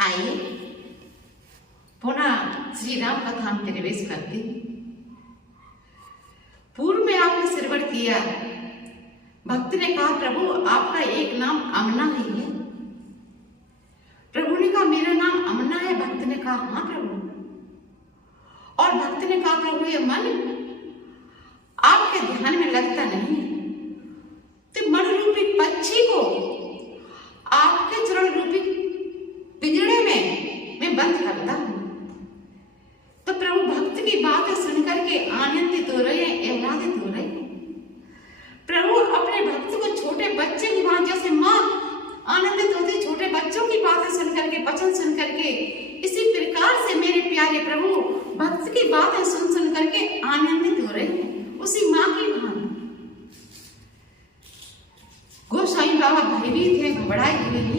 आइए पुनः श्री राम कथा में प्रवेश करते। पूर्व में आपने श्रवण किया, भक्त ने कहा प्रभु आपका एक नाम अमना ही है। प्रभु ने कहा मेरा नाम अमना है। भक्त ने कहा हाँ प्रभु। और भक्त ने कहा प्रभु ये मन आपके ध्यान में लगता नहीं, तो मन रूपी पक्षी को आपके चरण रूपी पिंजड़े में मैं बंद करता हूं। तो प्रभु भक्त की बातें सुनकर के आनंदित हो रहे हैं, आह्लादित हो रहे हैं। प्रभु अपने भक्त को छोटे बच्चे की बात, जैसे माँ आनंदित होती छोटे बच्चों की बातें सुनकर के, वचन सुन करके, इसी प्रकार से मेरे प्यारे प्रभु भक्त की बातें सुन सुन करके आनंदित हो रहे हैं, उसी माँ की भांति। गोसाई बाबा भयभीत है, घबराए हुए हैं।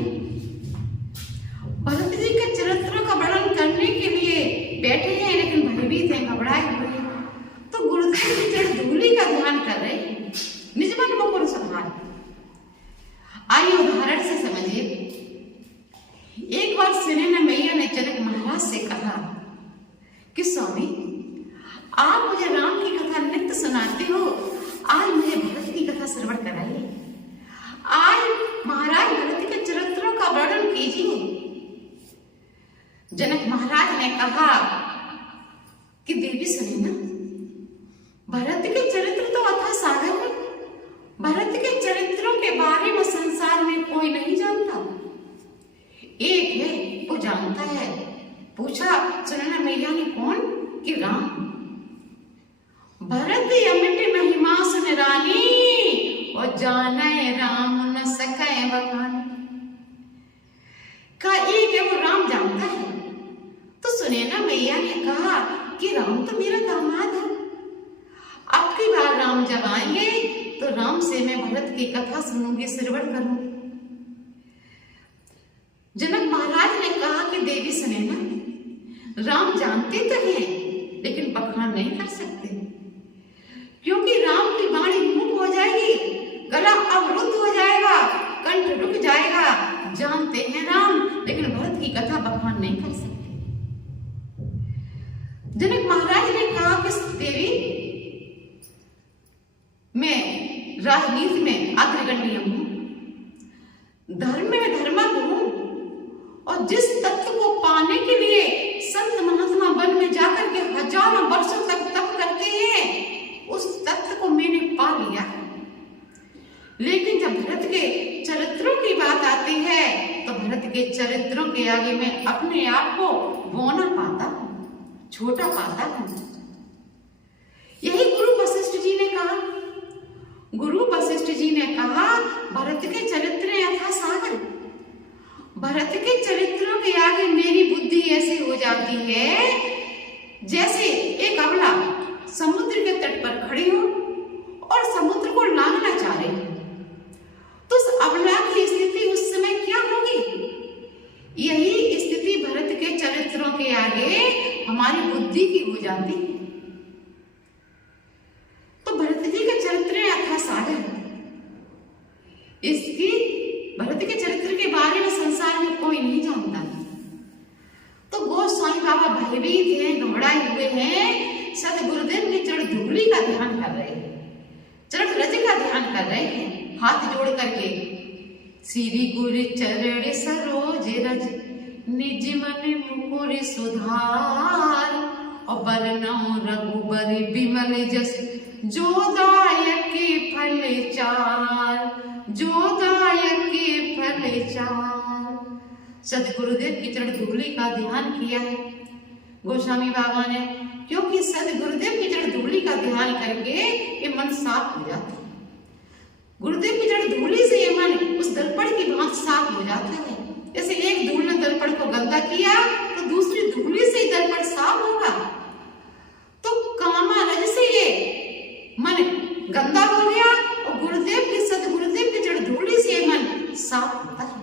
भरत जी के चरित्रों का वर्णन करने के लिए बैठे हैं, लेकिन भयभीत हैं, घबराए हुए हैं। तो गुरुदेव की जड़ धूलि का ध्यान कर रहे हैं, निज मन मुकुर सुधार। आइए उदाहरण से समझिए। एक बार सुनैना मैया ने जनक महाराज से कहा कि स्वामी आप मुझे राम की कथा नित्य सुनाते हो, आज मुझे भरत की कथा श्रवण कराइए। आज महाराज भरत के चरित्रों का वर्णन कीजिए। जनक महाराज ने कहा कि देवी सुनैना, भरत के चरित्र तो अथाह सागर है। भरत के चरित्रों के बारे में संसार में कोई नहीं जानता, एक है वो जानता है। पूछा सुनैना मैया ने कौन? कि राम। भरत अमिट महिमा सुन रानी, और जाने राम न सके बखान। का एक है वो राम जानता है। तो सुनैना मैया ने कहा कि राम तो मेरा दामाद है, अब की बार राम जब आएंगे तो राम से मैं भरत की कथा सुनूंगी, श्रवण करूंगी। जनक महाराज ने कहा कि देवी सुनैना, राम जानते तो हैं लेकिन बखान नहीं कर सकते, क्योंकि राम की वाणी मूक हो जाएगी, गला अवरुद्ध हो जाएगा, कंठ रुक जाएगा। जानते हैं राम, लेकिन भरत की कथा बखान नहीं कर सकते। जनक महाराज ने कहा कि देवी मैं राजनीति में अग्रगण्य हूं, धर्म में धर्मज्ञ हूं, और जिस तत्व को पाने के लिए संत महात्मा वन में जाकर के हजारों वर्षों तक तप करते हैं, उस तत्व को मैंने पा लिया। लेकिन जब भरत के चरित्रों की बात आती है तो भरत के चरित्रों के आगे मैं अपने आप को बौना पाता हूं, छोटा पाता हूं। यही गुरु वशिष्ठ जी ने कहा। गुरु वशिष्ठ जी ने कहा भरत के चरित्र अथाह सागर। भरत के चरित्रों के आगे मेरी बुद्धि ऐसी हो जाती है जैसे एक अबला समुद्र के तट पर खड़ी हो और समुद्र को लांघना चाह रही हो, तो उस अबला की स्थिति उस समय क्या होगी? यही स्थिति भरत के चरित्रों के आगे हमारी बुद्धि की हो जाती है। तो भरत जी के चरित्र अथाह सागर, इसकी भरत के चरित्र के बारे में संसार में कोई नहीं जानता। तो गोस्वामी बाबा भयभीत हैं, घबराए हुए हैं, सदगुरुदेव की चरण धूलि का ध्यान कर रहे हैं, चरण रज का ध्यान कर रहे हैं, हाथ जोड़ करके। श्री गुरु चरण सरोज रज, निज मन मुकुर सुधार, और बरनौ रघुबर बिमल जस, जो दायक फल चार, जो दायक फल चार। सदगुरुदेव की चरण धूलि का ध्यान किया है गोस्वामी बाबा ने, क्योंकि सदगुरुदेव की चरण धूलि का ध्यान करके ये मन साफ हो जाता है। गुरुदेव की चरण धूलि से ये मन उस दर्पण की भांति साफ हो जाता है। जैसे एक धूल ने दर्पण को गंदा किया तो दूसरी धूलि से ही दर्पण साफ होगा। तो कामा रज से ये मन गंदा हो गया और गुरुदेव की सदगुरुदेव की चरण धूलि से मन साफ होता है।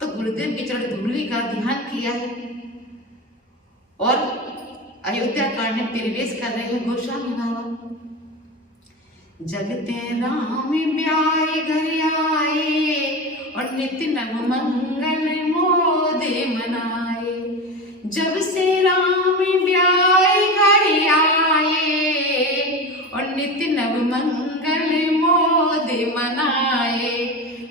तो गुरुदेव की चरण धूलि का ध्यान किया है और अयोध्या कांड में प्रवेश कर रहे हैं गोस्वामी बाबा। जगते राम ब्याह घर आए, और नित्य नव मंगल मोदे मनाए। जब से राम ब्याए घर आए और नित नव मंगल मोद मनाए,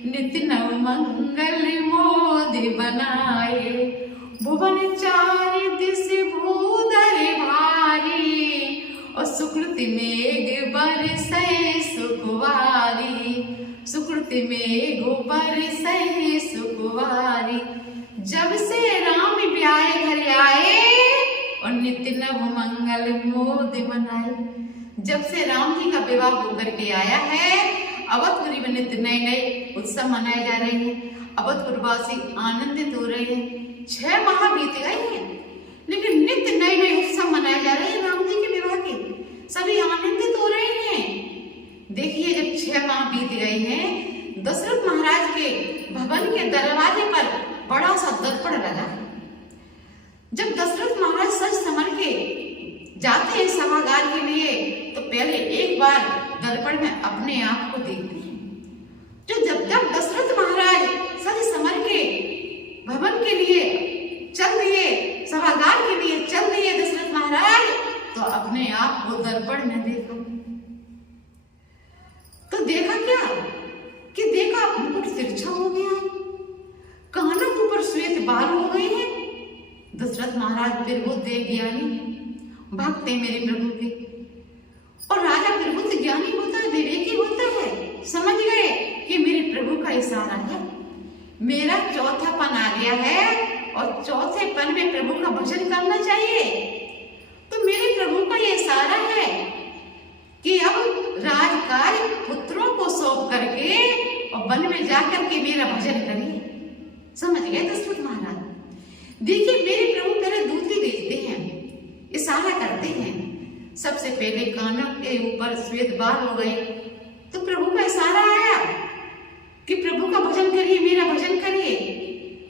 नित नव मंगल मोद बनाए। भुवन चारि दिस भूधर भारी और सुकृति मेघ बरसै सुखवारी, सुकृति मेघ बरसै सुखवारी। जब से राम ब्याए घर आए और नित्य नव मंगल मोद मनाए। जब से राम जी का विवाह होकर के आया है, अवधपुरी में नित्य नए नए उत्सव मनाए जा रहे हैं। अवधपुर वासी आनंदित हो रहे हैं। 6 माह बीत गए हैं, लेकिन नित्य नए नए उत्सव मनाए जा रहे हैं राम जी के विवाह के। सभी आनंदित हो रहे हैं। देखिए, जब 6 माह बीत गए हैं, दशरथ महाराज के भवन के दरवाजे पर बड़ा सा दर्पण लगा। जब दशरथ महाराज सज संवर के जाते हैं सभागार के लिए, तो पहले एक बार दर्पण में अपने आप को देखते हैं। जब दशरथ महाराज सज संवर के भवन के लिए चल दिए, सभागार के लिए चल दिए दशरथ महाराज, तो अपने आप को दर्पण में देखा। तो देखा क्या कि देखा मुकुट तिरछा हो गया है, कानों के ऊपर श्वेत बाल हो गए हैं। दशरथ महाराज प्रबुद्ध ज्ञानी भक्त है मेरे प्रभु के, और राजा प्रबुद्ध ज्ञानी होता है, विवेकी होता है। समझ गए कि मेरे प्रभु का इशारा है, मेरा चौथापन आ गया है और चौथेपन में प्रभु का भजन करना चाहिए। तो मेरे प्रभु का ये इशारा है कि अब राजकार्य पुत्रों को सौंप करके और वन में जाकर के मेरा भजन करिए। समझ गए दशरथ महाराज। देखिए, मेरे प्रभु पहले दूती भेजते हैं, इशारा करते हैं। सबसे पहले कानों के ऊपर श्वेत बाल हो गए, तो प्रभु का इशारा आया कि प्रभु का भजन करिए, मेरा भजन करिए।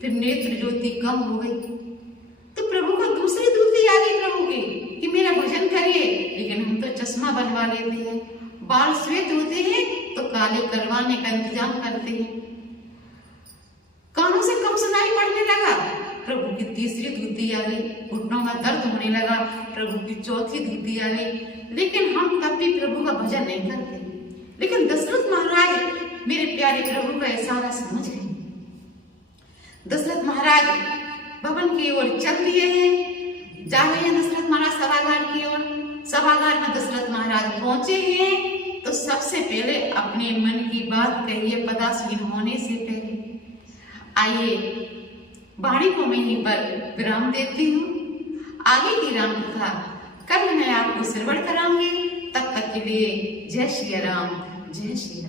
फिर नेत्र ज्योति कम हो गई, तो प्रभु का दूसरी दूती आ गई प्रभु की कि मेरा भजन करिए। लेकिन हम तो चश्मा बनवा लेते हैं, बाल श्वेत होते हैं तो काले करवाने का इंतजाम करते हैं। कानों से कम सुनाई पड़ने लगा, प्रभु की तीसरी धुती आ गई। घुटनों में दर्द होने लगा, प्रभु की चौथी धुती आ गई। लेकिन हम तब भी प्रभु का भजन नहीं करते। लेकिन दशरथ महाराज मेरे प्यारे प्रभु का इशारा समझ गए। दशरथ महाराज भवन की ओर चल दिए हैं, जा रहे हैं दशरथ महाराज सभागार की ओर। सभागार में दशरथ महाराज पहुंचे हैं, तो सबसे पहले अपने मन की बात कहिए पदासीन होने से पहले। आइए, वाणी को मैं यहीं पर विराम देती हूँ। आगे की राम कथा कल मैं आपको श्रवण कराऊंगी। तब तक के लिए जय श्री राम, जय श्री राम।